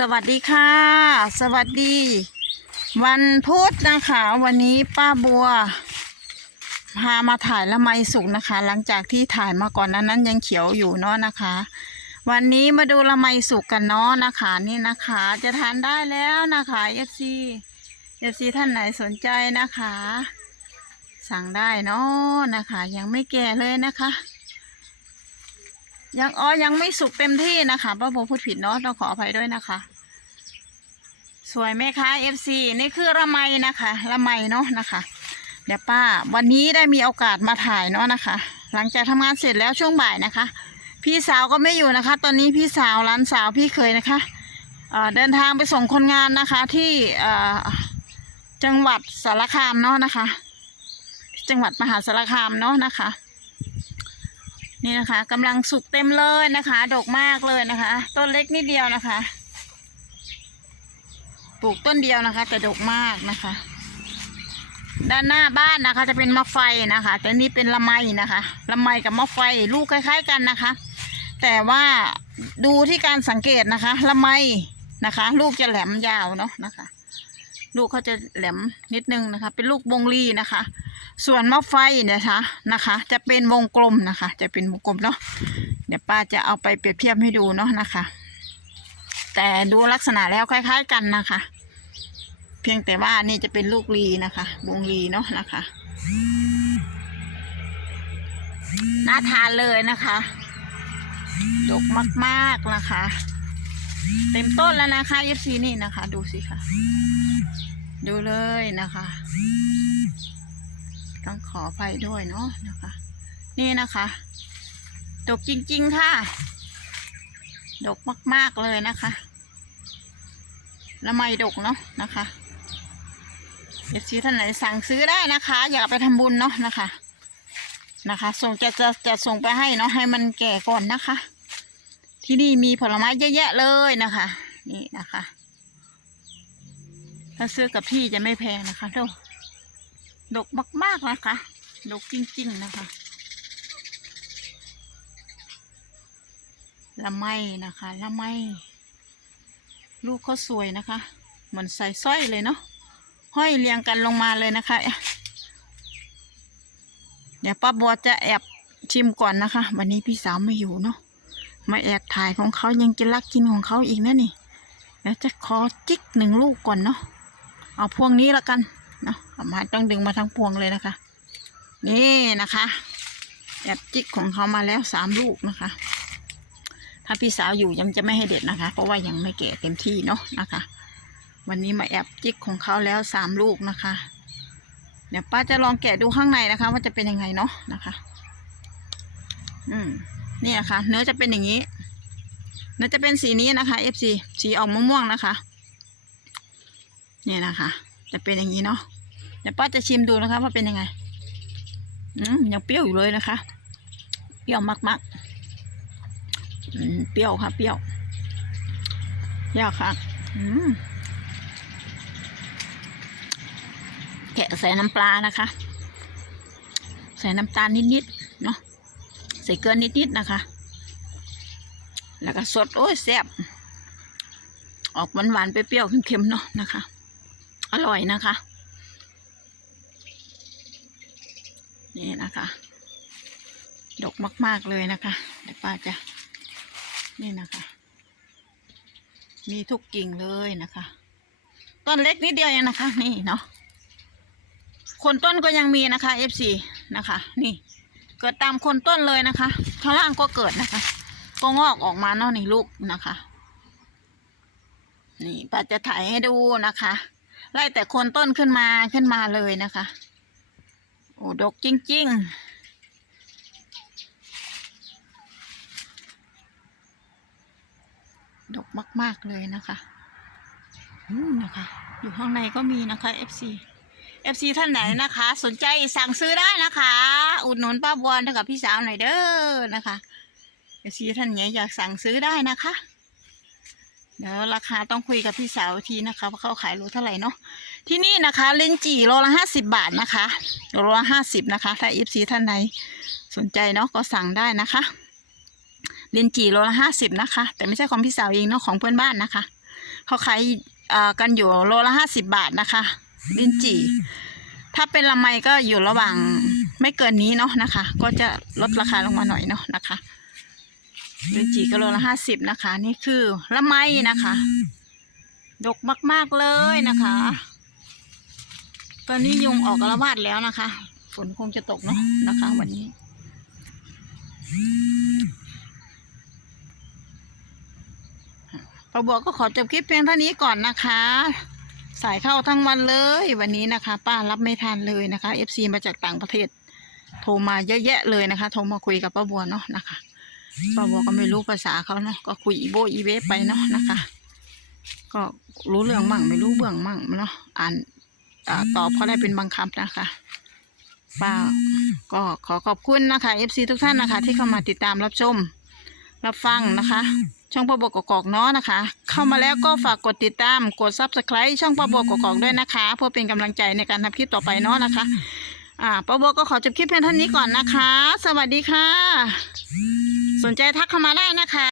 สวัสดีค่ะ สวัสดี วันพุธนะคะ วันนี้ป้าบัว พามาถ่ายละไมสุกนะคะ หลังจากที่ถ่ายมาก่อนนั้นนั้นยังเขียวอยู่เนาะนะคะ วันนี้มาดูละไมสุกกันเนาะนะคะ นี่นะคะ จะทานได้แล้วนะคะเอฟซีเอฟซีท่านไหนสนใจนะคะ สั่งได้เนาะนะคะ ยังไม่แก่เลยนะคะ ยังอ๋อยังไม่สุกเต็มที่นะคะป้าโบพูดผิดเนาะต้องขออภัยด้วยนะคะ สวยไหมคะ FC นี่คือละไมนะคะละไมเนาะนะคะ เดี๋ยวป้า วันนี้ได้มีโอกาสมาถ่ายเนาะนะคะ หลังจากทำงานเสร็จแล้วช่วงบ่ายนะคะ พี่สาวก็ไม่อยู่นะคะ ตอนนี้พี่สาวร้านสาวพี่เคยนะคะเดินทางไปส่งคนงานนะคะที่จังหวัดสารคามเนาะนะคะ จังหวัดมหาสารคามเนาะนะคะ นี่นะคะกำลังสุกเต็มเลยนะคะ ดกมากเลยนะคะ ต้นเล็กนิดเดียวนะคะ ปลูกต้นเดียวนะคะ แต่ดกมากนะคะ ด้านหน้าบ้านนะคะ จะเป็นมะไฟนะคะ แต่นี่เป็นละไมนะคะละไมกับมะไฟลูกคล้าย ๆกันนะคะ แต่ว่าดูที่การสังเกตนะคะละไมนะคะ ลูกจะแหลมยาวเนาะนะคะ ลูกเขาจะแหลมนิดนึงนะคะ เป็นลูกบงลีนะคะ ส่วนมะไฟเนี่ยนะคะนะคะ จะเป็นวงกลมนะคะ จะเป็นวงกลมเนาะเดี๋ยวป้าจะเอาไปเปรียบเทียบให้ดูเนาะนะคะ แต่ดูลักษณะแล้วคล้าย ๆ กันนะคะ เพียงแต่ว่านี่จะเป็นลูกลีนะคะ วงลีเนาะนะคะน่าทานเลยนะคะดกมากๆนะคะ เต็มต้นแล้วนะคะยซีนี่นะคะ ดูสิค่ะ ดูเลยนะคะ ต้องขออภัยด้วยเนาะนะคะ นี่นะคะดกจริงๆค่ะ ดกมากๆเลยนะคะละไมดกเนาะนะคะเดี๋ยวซื้อท่านไหนสั่งซื้อได้นะคะ อยากไปทำบุญเนาะนะคะ นะคะ ส่งจะจะจะส่งไปให้เนาะให้มันแก่ก่อนนะคะ ที่นี่มีผลไม้เยอะแยะเลยนะคะ นี่นะคะ ถ้าซื้อกับพี่จะไม่แพงนะคะดูดกมากๆนะคะดกจริง ๆ นะคะละไมนะคะละไมลูกเขาสวยนะคะ เหมือนใส่สร้อยเลยเนาะห้อยเรียงกันลงมาเลยนะคะ เดี๋ยวป้าบัวจะแอบชิมก่อนนะคะ วันนี้พี่สาวไม่อยู่เนาะ มาแอบถ่ายของเขายังจะลักกินของเขาอีกนะนี่แล้วจะขอจิกหนึ่งลูกก่อนเนาะเอาพวงนี้ละกันเนาะเอามาต้องดึงมาทั้งพวงเลยนะคะ นี่นะคะแอบจิกของเขามาแล้วสามลูกนะคะ ถ้าพี่สาวอยู่ยังจะไม่ให้เด็ดนะคะ เพราะว่ายังไม่แก่เต็มที่เนาะนะคะ วันนี้มาแอบจิกของเขาแล้วสามลูกนะคะเดี๋ยวป้าจะลองแกะดูข้างในนะคะ ว่าจะเป็นยังไงเนาะนะคะ อืม เนี่นะคะเนื้อจะเป็นอย่างนี้ เนื้อจะเป็นสีนี้นะคะ FC สีออกม่วงๆนะคะ เนี่ยนะคะ จะเป็นอย่างนี้เนาะเดี๋ยวป้าจะชิมดูนะคะ ว่าเป็นยังไง อืมยังเปรี้ยวอยู่เลยนะคะ เปรี้ยวมากๆอืมเปรี้ยวค่ะ เปรี้ยวเปรี้ยวค่ะ อืมแกะใส่น้ำปลานะคะ ใส่น้ำตาลนิดๆเนาะ ใส่เกลือนิดๆนะคะ แล้วก็สดโอ้ยแซ่บออกหวานๆเปรี้ยวเค็มๆเนาะนะคะ อร่อยนะคะ นี่นะคะ ดกมากๆเลยนะคะเดี๋ยวป้าจะนี่นะคะ มีทุกกิ่งเลยนะคะ ต้นเล็กนิดเดียวเองนะคะ นี่เนาะคนต้นก็ยังมีนะคะ F4 นะคะ นี่ เกิดตามคนต้นเลยนะคะ ข้างล่างก็เกิดนะคะ ก็งอกออกมาเนาะนี่ลูกนะคะ นี่ป้าจะถ่ายให้ดูนะคะ ไล่แต่โคนต้นขึ้นมาขึ้นมาเลยนะคะ โอ้ดกจริง ๆดกมาก ๆ เลยนะคะอืมนะคะ อยู่ข้างในก็มีนะคะ FC FC ท่านไหนนะคะ สนใจสั่งซื้อได้นะคะ อุดหนุนป้าบอลกับพี่สาวหน่อยเด้อนะคะ FC ท่านไหนอยากสั่งซื้อได้นะคะเดี๋ยวราคาต้องคุยกับพี่สาวทีนะคะว่าเขาขายโลเท่าไหร่เนาะที่นี่นะคะเลนจี่โลละห้าสิบาทนะคะโลละห้าสิบนะคะ ถ้าเอฟซีท่านใดสนใจเนาะก็สั่งได้นะคะเลนจี่โลละห้าสิบนะคะ แต่ไม่ใช่ของพี่สาวเองเนาะของเพื่อนบ้านนะคะ เขาขายเอ่อกันอยู่โลละห้าสิบบาทนะคะ ลิ้นจี่ ถ้าเป็นละไมก็อยู่ระหว่างไม่เกินนี้เนาะนะคะ ก็จะลดราคาลงมาหน่อยเนาะนะคะลิ้นจี่ก็โลละห้าสิบนะคะ นี่คือละไมนะคะดกมาก ๆ เลยนะคะ ตอนนี้ยุงออกระวาดแล้วนะคะ ฝนคงจะตกเนาะนะคะ วันนี้ปาบัวก็ขอจบคลิปเพียงเท่านี้ก่อนนะคะ สายเข้าทั้งวันเลย วันนี้นะคะ ป้ารับไม่ทันเลยนะคะ FC มาจากต่างประเทศ โทรมาเยอะแยะเลยนะคะ โทรมาคุยกับป้าบัวเนาะนะคะป้าบัวก็ไม่รู้ภาษาเขาเนาะก็คุยอีโบอีเวไปเนาะนะคะ ก็รู้เรื่องมั่งไม่รู้เบื้องมั่งเนาะอ่านอตอบเขาได้เป็นบางคำนะคะป้าก็ขอขอบคุณนะคะ FC ทุกท่านนะคะ ที่เข้ามาติดตามรับชม รับฟังนะคะช่องปอบอกกอกเนาะนะคะ เข้ามาแล้วก็ฝากกดติดตาม กดซับสไครต์ช่องปอบอกกอกด้วยนะคะ เพื่อเป็นกำลังใจในการทำคลิปต่อไปเนาะนะคะ อ่าปอบอกก็ขอจบคลิปเพียงเท่านี้ก่อนนะคะ สวัสดีค่ะ สนใจทักเข้ามาได้นะคะ